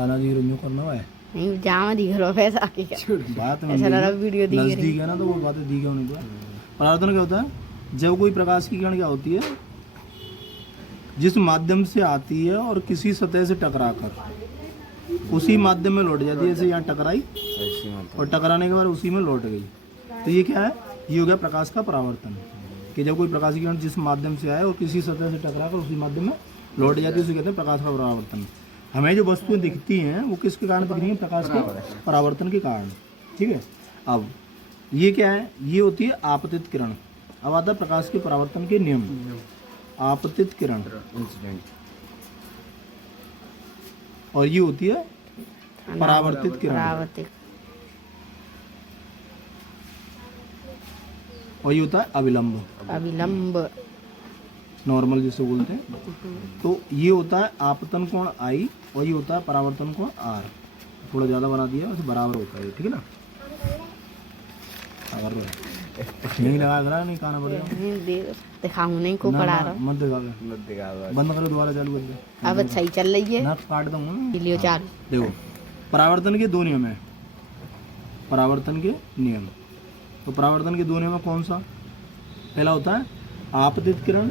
काला जी रिन्यू करना है नहीं जामा दिख रहा पैसा की बात में ऐसा लग रहा वीडियो दिख रही नजदीक है ना, तो वो बातें दी होने को। परावर्तन क्या होता है? जब कोई प्रकाश की किरण क्या होती है, जिस माध्यम से आती है और किसी सतह से टकराकर उसी माध्यम में लौट जाती है। जैसे यहाँ टकराई और टकराने के बाद उसी में लौट गई, तो ये क्या है? ये हो गया प्रकाश का परावर्तन। कि जब कोई प्रकाश की किरण जिस माध्यम से आए और किसी सतह से टकराकर उसी माध्यम में लौट जाती है, उसे कहते हैं प्रकाश का परावर्तन। हमें जो वस्तुएं दिखती हैं वो किसके कारण दिख रही हैं? प्रकाश के परावर्तन के कारण। ठीक है। अब ये क्या है? ये होती है आपतित किरण। अब आता है प्रकाश के परावर्तन के नियम। आपतित किरण और ये होती है परावर्तित किरण, और ये होता है अविलंब। अविलंब नॉर्मल जिसे बोलते हैं। तो ये होता है आपतन कोण आई और ये होता है परावर्तन कोण आर। थोड़ा ज़्यादा बना दिया, वैसे बराबर होता है, ठीक है ना? अगर नहीं लगा करा नहीं कहना पड़ेगा। दिखाऊं नहीं को पढ़ा रहा मत दिखावे, बंद करो, दोबारा चालू कर दे। अब सही चल रही है ना काट दूंगा। लियो चालू। देखो, परावर्तन के दो नियम है। परावर्तन के नियम, तो परावर्तन के दो नियम कौन सा? पहला होता है आपतित किरण,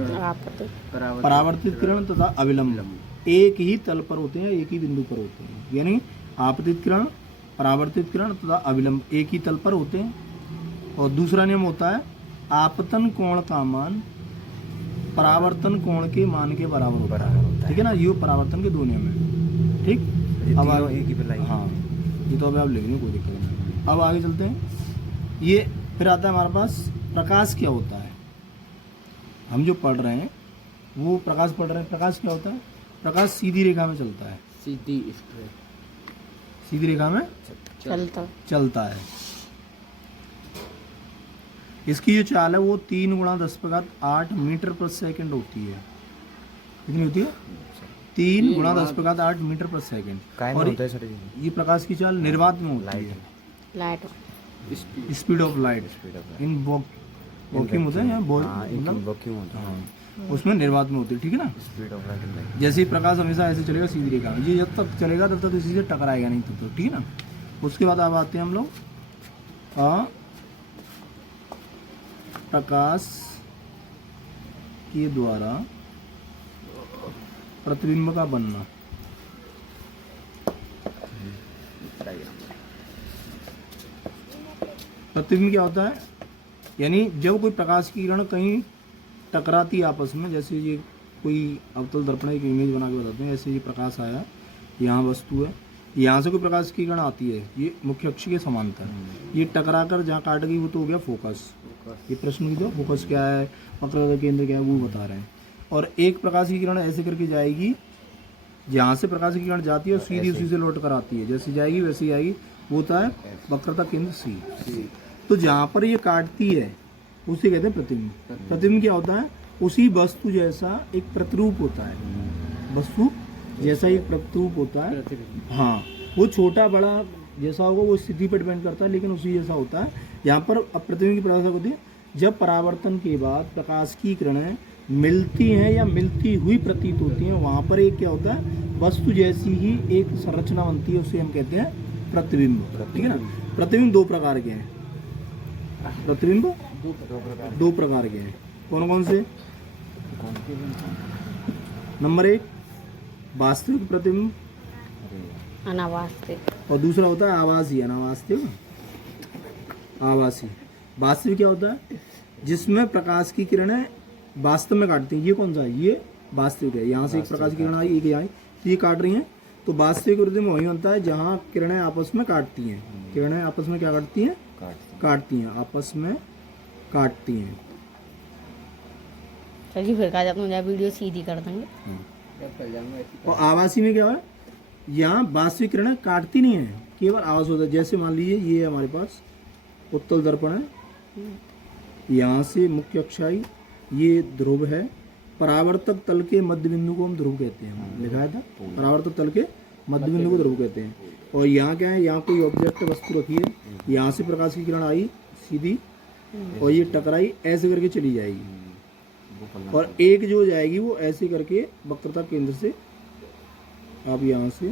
परावर्तित किरण तथा अविलंब। एक ही तल पर होते हैं, एक ही बिंदु पर होते हैं। यानी आपतित किरण, परावर्तित किरण तथा अविलंब एक ही तल पर होते हैं। और दूसरा नियम होता है आपतन कोण का मान परावर्तन कोण के मान के बराबर होता है। ठीक है ना? ये परावर्तन के दो नियम है। ठीक। अब एक ही, हाँ, ये तो अभी आप लिख लेंगे, कोई दिक्कत नहीं। अब आगे चलते हैं। ये फिर आता है हमारे पास प्रकाश क्या होता है। हम जो पढ़ रहे हैं वो प्रकाश पढ़ रहे हैं। प्रकाश क्या होता है? प्रकाश सीधी रेखा में चलता है। सीधी रेखा में चलता है। इसकी जो चाल है वो 3 × 10⁸ मीटर पर सेकंड होती है। कितनी होती है? 3 × 10⁸ मीटर पर सेकंड। और ये प्रकाश की चाल निर्वात में होती है। Light speed of light in vacuum होता है या वॉक्यूम होता है, उसमें निर्वात में होती है। ठीक है ना? Speed of light. जैसे ही प्रकाश हमेशा ऐसे चलेगा सीधी रेखा में, ये जब तक चलेगा तब तक इसी से टकराएगा नहीं तब तक। ठीक है ना? उसके बाद अब आते हैं हम लोग प्रकाश के द्वारा प्रतिबिंब का बनना। प्रतिबिंब क्या होता है? यानी जब कोई प्रकाश की किरण कहीं टकराती है आपस में, जैसे ये कोई अवतल दर्पण एक इमेज बना के बताते हैं। ऐसे ये प्रकाश आया, यहाँ वस्तु है, यहाँ से कोई प्रकाश की किरण आती है, ये मुख्य अक्ष के समांतर, ये टकराकर जहाँ काट गई वो तो हो गया फोकस। ये प्रश्न की जो फोकस क्या है, वक्र का केंद्र क्या है, वो बता रहे हैं। और एक प्रकाश की किरण ऐसे करके जाएगी, जहाँ से प्रकाश की किरण जाती है और सीधी उसी से लौट कर आती है। जैसे जाएगी वैसे ही आएगी, वो होता है वक्रता केंद्र सी। तो जहाँ पर ये काटती है उसे कहते हैं प्रतिबिंब। प्रतिबिंब क्या होता है? उसी वस्तु जैसा एक प्रतिरूप होता है। वस्तु जैसा एक प्रतिरूप होता है, हाँ, वो छोटा बड़ा जैसा होगा वो स्थिति पर डिपेंड करता है, लेकिन उसी जैसा होता है। यहाँ पर अब प्रतिबिंब की परिभाषा होती है, जब परावर्तन के बाद प्रकाश की किरणें मिलती हैं या मिलती हुई प्रतीत होती हैं, वहाँ पर एक क्या होता है? वस्तु जैसी ही एक संरचना बनती है, उसे हम कहते हैं प्रतिबिंब। ठीक है ना? प्रतिबिंब दो प्रकार के हैं। प्रतिबिंब दो प्रकार के हैं। कौन कौन से? नंबर 1 वास्तविक प्रतिबिंब, अनावास्तविक, और दूसरा होता है आभासी। अनावास्तविक, आभासी। वास्तविक क्या होता है? जिसमें प्रकाश की किरणें वास्तव में काटती हैं। ये कौन सा है? ये वास्तविक है। यहाँ से एक प्रकाश की किरण आई, एक आई, तो ये काट रही हैं, तो वास्तविक प्रतिबिंब वही होता है जहाँ किरणें आपस में काटती हैं। किरणें आपस में क्या काटती हैं? काटती हैं, आपस में काटती हैं। चलिए फिर कहा जाता हूँ, वीडियो सीधी कर देंगे। और आभासी में क्या है? यहाँ वास्तविक किरणें काटती नहीं है, केवल आभास होता है। जैसे मान लीजिए ये हमारे पास उत्तल दर्पण है, यहाँ से मुख्य अक्ष आई, ये ध्रुव है। परावर्तक तल के मध्य बिंदु को हम ध्रुव कहते हैं, लिखाया था। परावर्तक तल के मध्य बिंदु को ध्रुव कहते हैं। और यहाँ क्या है? यहाँ कोई ऑब्जेक्ट वस्तु रखी है, यहाँ से प्रकाश की किरण आई सीधी और ये टकराई, ऐसे करके चली जाएगी। और एक जो जाएगी वो ऐसे करके वक्रता केंद्र से आप यहाँ से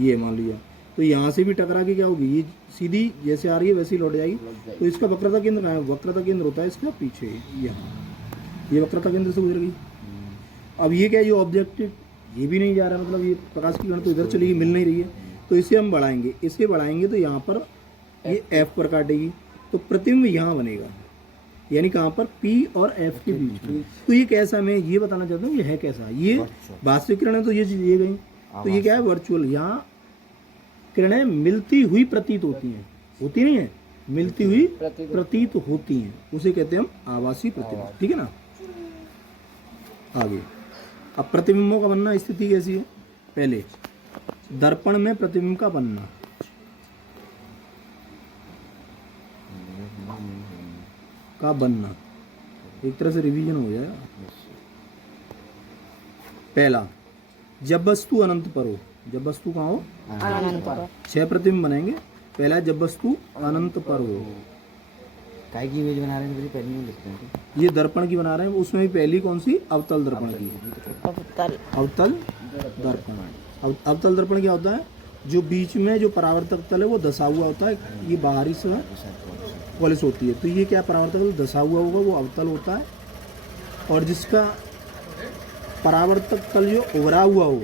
ये मान लिया, तो यहाँ से भी टकरा के क्या होगी, ये सीधी जैसे आ रही है वैसे ही लौट जाएगी। तो इसका वक्रता केंद्र कहाँ है, वक्रता केंद्र होता है इसका पीछे यहाँ, ये वक्रता केंद्र से गुजर गई। अब ये क्या है, ये ऑब्जेक्ट ये भी नहीं जा रहा, मतलब ये प्रकाश की किरण तो इधर चली गई, मिल नहीं रही है, तो इसे हम बढ़ाएंगे, इसे बढ़ाएंगे तो यहाँ पर ये F पर काटेगी, तो प्रतिबिंब यहाँ बनेगा, यानी कहाँ पर P और F के बीच में। तो ये कैसा, मैं ये बताना चाहता हूँ ये है कैसा, ये वास्तविक किरण है तो ये चीज ये गई, तो ये क्या है वर्चुअल, यहाँ किरणें मिलती हुई प्रतीत होती हैं, होती नहीं है, मिलती हुई प्रतीत होती हैं, उसे कहते हैं हम आभासी प्रतिबिंब, ठीक है ना। आगे अब प्रतिबिंबों का बनना स्थिति कैसी है, पहले दर्पण में प्रतिबिंब का बनना, एक तरह से रिवीजन हो जाएगा। पहला, जब वस्तु अनंत पर हो, जब वस्तु कहाँ हो, अनंत पर 6 प्रतिबिंब बनेंगे। पहला है जब वस्तु अनंत पर हो, काय की इमेज बना रहे हैं, पहली में लिखते हैं, ये दर्पण की बना रहे हैं, उसमें भी पहली कौन सी, अवतल दर्पण की, अवतल अवतल दर्पण। अवतल दर्पण क्या होता है, जो बीच में जो परावर्तक तल है वो धसा हुआ होता है, ये बाहरी से पॉलिश होती है, तो ये क्या परावर्तक तल धसा हुआ होगा वो अवतल होता है, और जिसका परावर्तक तल जो उभरा हुआ हो,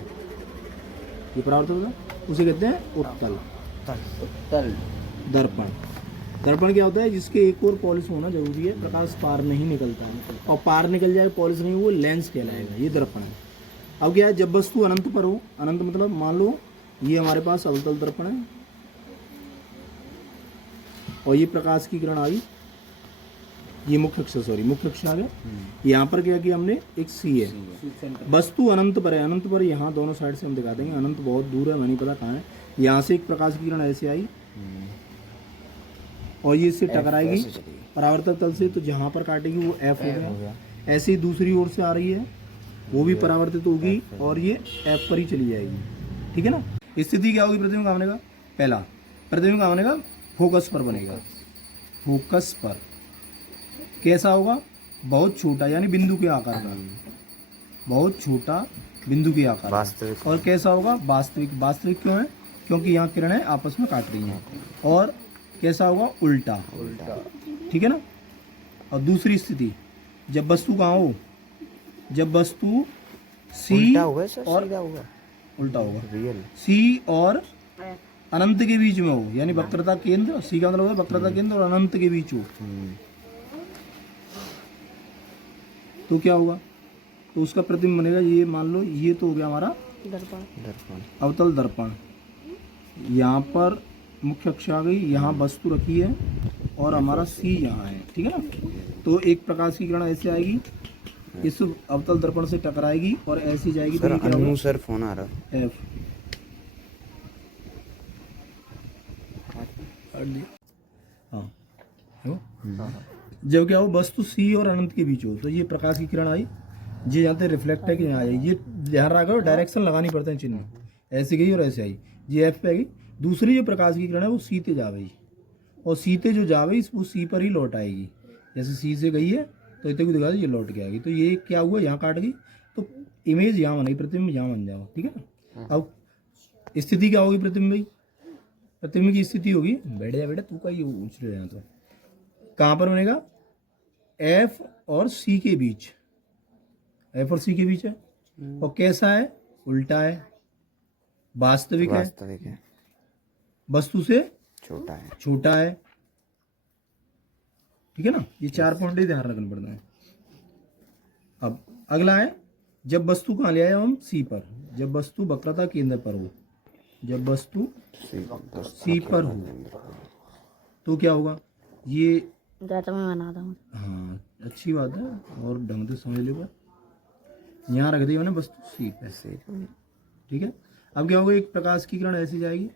ये परावर्तक तल उसे कहते हैं उत्तल दर्पण। दर्पण क्या होता है, जिसके एक और पॉलिश होना जरूरी है, प्रकाश पार नहीं निकलता है, और पार निकल जाए पॉलिश नहीं, वो लेंस कहलाएगा, ये दर्पण है। अब क्या है, जब वस्तु अनंत पर हो, अनंत मतलब मान लो ये हमारे पास अवतल दर्पण है, और ये प्रकाश की किरण आई, ये मुख्य अक्ष आ गया, यहाँ पर क्या किया हमने, एक सी है, वस्तु अनंत पर है, अनंत पर यहाँ दोनों साइड से हम दिखा देंगे, अनंत बहुत दूर है, हमें नहीं पता कहाँ है, यहाँ से एक प्रकाश की किरण ऐसे आई और ये इससे टकराएगी परावर्तक तल से, तो जहाँ पर काटेगी वो F हो गया। ऐसे ही दूसरी ओर से आ रही है, वो भी परावर्तित होगी और ये F पर ही चली जाएगी, ठीक है ना। स्थिति क्या होगी प्रतिबिंब का बनेगा, पहला प्रतिबिंब का बनेगा फोकस पर बनेगा, फोकस पर कैसा होगा, बहुत छोटा, यानी बिंदु के आकार का, बहुत छोटा बिंदु के आकार वास्तविक। और कैसा होगा, वास्तविक। वास्तविक क्यों है, क्योंकि यहाँ किरणें आपस में काट रही हैं, और कैसा होगा, उल्टा, ठीक है ना। और दूसरी स्थिति, जब वस्तु कहाँ हो, जब वस्तु सी और उल्टा होगा, सी और अनंत के बीच में हो, यानी वक्रता केंद्र, सी का मतलब है वक्रता केंद्र और अनंत के बीच हो, तो क्या होगा, तो उसका प्रतिबिंब बनेगा, ये मान लो ये तो हो गया हमारा दर्पण, अवतल दर्पण। यहाँ पर मुख्य अक्ष आ गई, यहाँ वस्तु रखी है और हमारा सी यहाँ है, ठीक है ना। तो एक प्रकाश की किरण ऐसे आएगी, इस अवतल दर्पण से टकराएगी और ऐसी जाएगी, तो ये क्या होगा, सर फोन आ रहा है, एफ। हाँ, जब क्या हो, वस्तु सी और अनंत के बीच हो, तो ये प्रकाश की किरण आई, ये जानते हैं रिफ्लेक्ट है कि यहाँ आई, ये ध्यान रखो डायरेक्शन लगानी पड़ते हैं चिन्ह, ऐसे गई और ऐसे आई, ये एफ पे आई। दूसरी जो प्रकाश की किरण है वो सी ते जावेगी, और सी ते जो जावेगी वो सी पर ही लौट आएगी, जैसे सी से गई है तो इतने को दिखा दो, ये लौट के आएगी, तो ये क्या हुआ, यहाँ काट गई, तो इमेज यहाँ बनेगी, प्रतिबिंब यहाँ बन जाओ, ठीक है ना। अब स्थिति क्या होगी प्रतिबिंब भाई, प्रतिबिंब की स्थिति होगी, बैठ जा बेटा तू का ये ऊँच रहे हैं, तो कहाँ पर बनेगा, एफ और सी के बीच, एफ और सी के बीच है, और कैसा है, उल्टा है, वास्तविक है, वस्तु से छोटा है, ठीक है ना। ये 4 पॉइंट ही ध्यान रखना पड़ता है। अब अगला है, जब वस्तु कहाँ ले आए हम, सी पर, जब वस्तु वक्रता केंद्र पर हो, जब वस्तु सी पर हो, तो क्या होगा, ये तो मैं बनाता हूँ, हाँ अच्छी बात है, और ढंग से समझ लो, यहाँ रख दी मैंने वस्तु सी पे, ठीक है। अब क्या होगा, एक प्रकाश की किरण ऐसी जाएगी,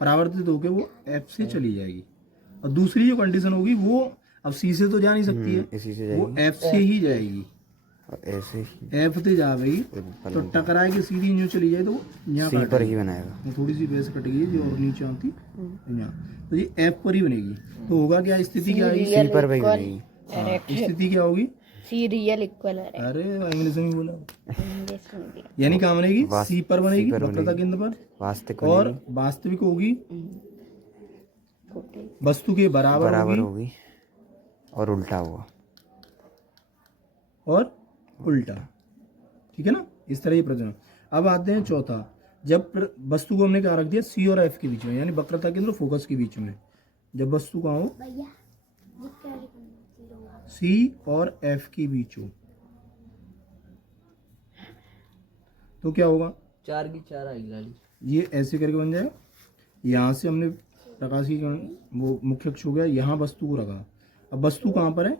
परावर्तित होकर वो एफ से चली जाएगी, और दूसरी जो कंडीशन होगी वो अब सी से तो जा नहीं सकती है, वो एफ से ही जाएगी, एफ से जाएगी तो टकराए के सीधी यूं चली जाए, तो यहाँ पर ही बनाएगा, थोड़ी सी बेस कट गई जो और नीचे आती यहाँ, तो ये एफ पर ही बनेगी। तो होगा क्या, स्थिति क्या आएगी, सी पर बनेगी, स्थिति क्या होगी, सी रियल इक्वल है अरे इंग्लिश में बोला। इंग्लिश में दिया। यानी कहाँ बनेगी? सी पर बनेगी, पर वक्रता केंद्र पर, वास्तविक और वास्तविक होगी छोटे वस्तु के बराबर बराबर होगी होगी और उल्टा हुआ। और उल्टा। ठीक है ना, इस तरह ये प्रश्न। अब आते हैं चौथा। जब वस्तु को हमने क्या रख दिया? सी और एफ के बीच में, यानी वक्रता केंद्र फोकस के बीच में। जब वस्तु कहाँ हो? सी और एफ के बीच हो तो क्या होगा? 4 की 4 आएगी गाड़ी। ये ऐसे करके बन जाए। यहाँ से हमने प्रकाश की किरण, वो मुख्य अक्ष हो गया, यहाँ वस्तु को रखा। अब वस्तु कहाँ पर है?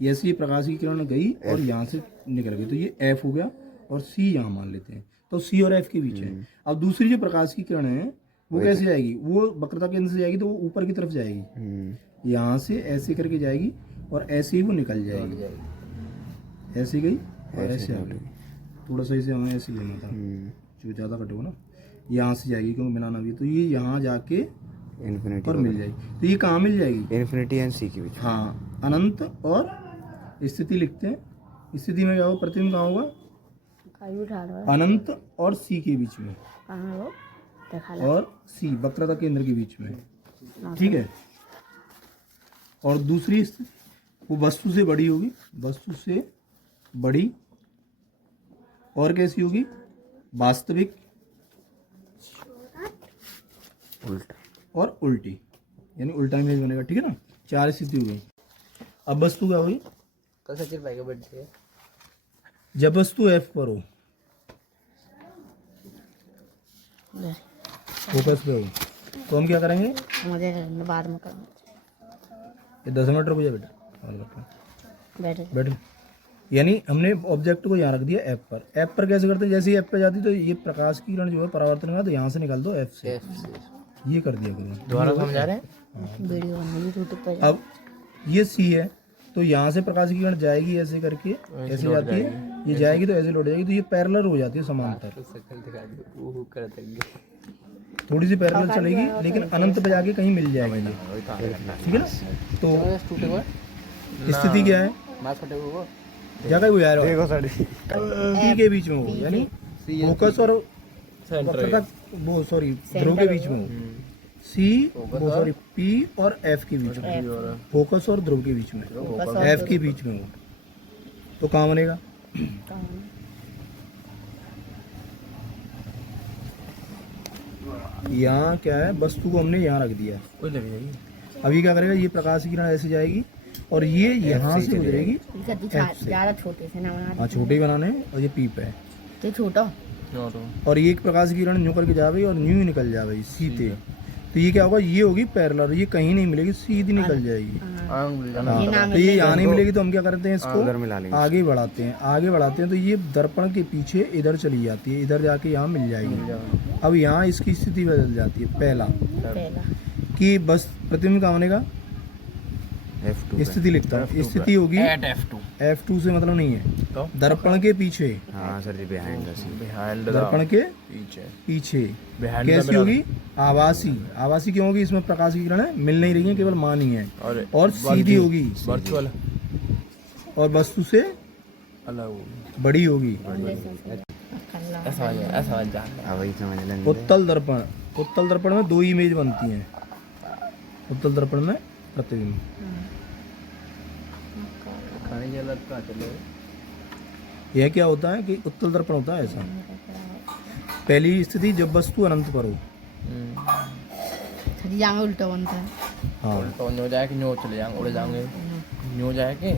ऐसे ही प्रकाश की किरण गई और यहाँ से निकल गई, तो ये एफ हो गया और सी यहाँ मान लेते हैं, तो सी और एफ के बीच है। अब दूसरी जो प्रकाश की किरण है वो कैसे जाएगी? वो वक्रता केंद्र से जाएगी तो वो ऊपर की तरफ जाएगी, यहाँ से ऐसे करके जाएगी और ऐसे ही वो निकल जाएगी। ऐसे गई और ऐसे आ गई। थोड़ा सा इसे हमें ऐसे लेना था, जो ज़्यादा कट हो ना, यहाँ से जाएगी क्योंकि बनाना भी, तो ये यहाँ जाके इन्फिनिटी पर मिल जाएगी। तो ये कहाँ मिल जाएगी? इन्फिनिटी एंड सी के बीच। हाँ, अनंत और स्थिति लिखते हैं। स्थिति में क्या होगा? प्रतिबिंब कहाँ होगा? कायू उठा लो अनंत और सी के बीच में, कहाँ हो दिखा लो और सी वक्रता केंद्र के बीच में। ठीक है। और दूसरी स्थिति वो वस्तु से बड़ी होगी, वस्तु से बड़ी, और कैसी होगी? वास्तविक उल्टा और उल्टी, यानी उल्टा इमेज बनेगा। ठीक है ना, 4 स्थिति हो गई। अब वस्तु क्या होगी? कल सचिन भाई का बर्थडे है। जब वस्तु एफ पर हो, फोकस पे हो, तो हम क्या करेंगे? मुझे बाद में करना ये 10 मिनट रुक जा बेटा, बैठे बैठो। यानी हमने ऑब्जेक्ट को यहाँ रख दिया एफ पर। एफ पर कैसे करते हैं? जैसे ही एफ पे जाती तो ये प्रकाश की किरण जो है परावर्तन का, तो यहाँ से निकाल दो एफ से, ये कर दिया करो। दोबारा समझा रहे हैं? वीडियो बनाई यूट्यूब पर। अब ये सी है, तो यहाँ से प्रकाश की किरण जाएगी ऐसे करके, ऐसे जाती है, ये जाएगी तो ऐसे लौट जाएगी, तो ये पैरेलल हो जाती है, समांतर। शक्ल दिखा दो, वो कर देंगे। थोड़ी सी पैरेलल चलेगी लेकिन अनंत पे जाके कहीं मिल जाएगी ये। ठीक है ना, तो स्थिति क्या है? जगह वो यार सी के बीच में हो, यानी फोकस और वक्रता, वो सॉरी ध्रुव के बीच में हो। सी, वो सॉरी पी और एफ के बीच में, फोकस और ध्रुव के बीच में, एफ के बीच में हो, तो कहाँ बनेगा? यहाँ क्या है? वस्तु को हमने यहाँ रख दिया। अभी क्या करेगा? ये प्रकाश की किरण ऐसे जाएगी और ये यहाँ से गुजरेगी। ज्यादा छोटे से ना बना हाँ, छोटे ही बनाने हैं। और ये पीप है तो छोटा, और ये एक प्रकाश की किरण न्यू करके जाएगी और न्यू ही निकल जाएगी सीधे। तो ये क्या होगा? ये होगी पैरेलल, ये कहीं नहीं मिलेगी, सीधी निकल जाएगी। हाँ, तो ये यहाँ नहीं मिलेगी तो हम क्या करते हैं? इसको आगे बढ़ाते हैं, आगे बढ़ाते हैं, तो ये दर्पण के पीछे इधर चली जाती है, इधर जाके यहाँ मिल जाएगी। अब यहाँ इसकी स्थिति बदल जाती है। पहला कि बस प्रतिबिंब कहाँ बनेगा? F2 स्थिति लिखता हूँ। स्थिति होगी F2 से मतलब नहीं है, तो दर्पण के पीछे। हाँ सर जी, बिहाइंड दर्पण के पीछे कैसी होगी? आवासी। आवासी क्यों होगी? इसमें प्रकाश की किरण मिल नहीं रही है, केवल मान ही है, और सीधी होगी, वर्चुअल, और वस्तु से अलग होगी, बड़ी होगी। वही समझ लेंगे। उत्तल दर्पण, उत्तल दर्पण में 2 इमेज बनती हैं। उत्तल दर्पण में प्रतिबिंब। यह क्या होता है कि उत्तल दर्पण होता है ऐसा। पहली स्थिति जब वस्तु अनंत पर हो, यहाँ उल्टा बनता है। हाँ, न्यो जाएंगे, न्यो चले जाएंगे, उड़ जाएंगे, न्यो जाएंगे,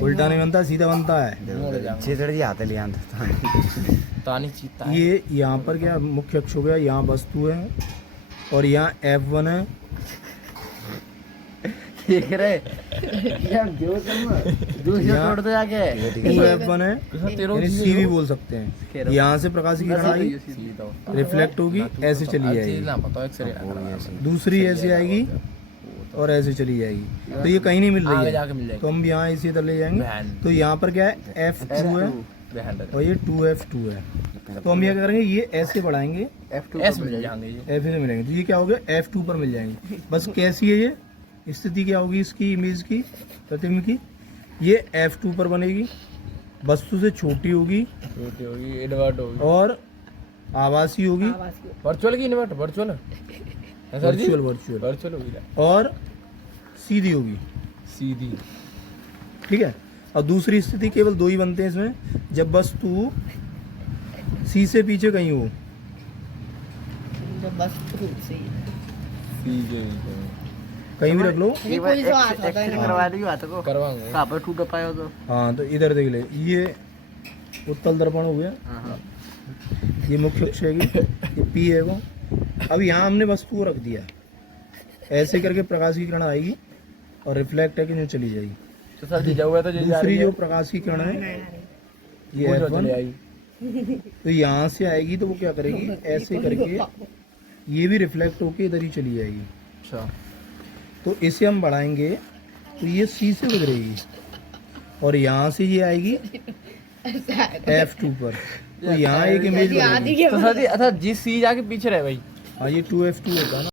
उल्टा नहीं बनता, सीधा बनता है। छेदड़ जी आते लिया तानी चीता ये यहाँ पर क्या मुख्य अक्ष हो गया? यहाँ वस्तु है और यहाँ F1 है। देख रहे छोड़ दो जाके 2F1 है, यानी सी भी बोल सकते हैं। यहाँ से प्रकाश की किरण आई, रिफ्लेक्ट होगी, ऐसे चली जाएगी। दूसरी ऐसे आएगी और ऐसे चली जाएगी, तो ये कहीं नहीं मिल रही है, तो हम यहाँ इसी तरह ले जाएंगे। तो यहाँ पर क्या है? F2 है और ये 2F2 है, तो हम ये क्या करेंगे? ये ऐसे बढ़ाएंगे, F2 मिल जाएंगे, F से मिलेंगे, तो ये क्या हो गया? F2 पर मिल जाएंगे। बस कैसी है ये स्थिति? क्या होगी इसकी इमेज की, प्रतिबिंब की? ये F2 पर बनेगी, वस्तु से छोटी होगी छोटी होगी, इन्वर्ट होगी, और आवासीय होगी, वर्चुअल की इन्वर्ट, वर्चुअल सर जी, वर्चुअल वर्चुअल, वर्चुअल होगी ना, और सीधी होगी। सीधी। ठीक है। और दूसरी स्थिति केवल दो ही बनते हैं इसमें, जब वस्तु सी से पीछे कहीं हो। जब बस धूप से ही। सीधे कहीं भी रख लो। ये कोई सा हाथ होता है ना। करवा देगी बात को, करवाऊंगा। कहाँ पर टूट पाया तो। हाँ तो इधर देख ले, ये उत्तल दर्पण हो गया, हाँ हाँ ये मुख्य अक्ष है, ये पी है वो। अब यहाँ हमने वस्तु को रख दिया, ऐसे करके प्रकाश की किरण आएगी और रिफ्लेक्ट है कि नहीं चली जाएगी। तो सर जी जाऊंगा तो दूसरी जो प्रकाश की किरण है ये वो F1, चली आएगी। तो यहाँ से आएगी तो वो क्या करेगी, ऐसे करके ये भी रिफ्लेक्ट होके इधर ही चली जाएगी। अच्छा, तो इसे हम बढ़ाएंगे तो ये सी से गुजरेगी और यहाँ से ये आएगी F2 पर, तो यहाँ एक इमेज बनेगी। तो सर जी अच्छा जी सी जाके पीछे रहे भाई। हाँ ये 2F2 होता है ना।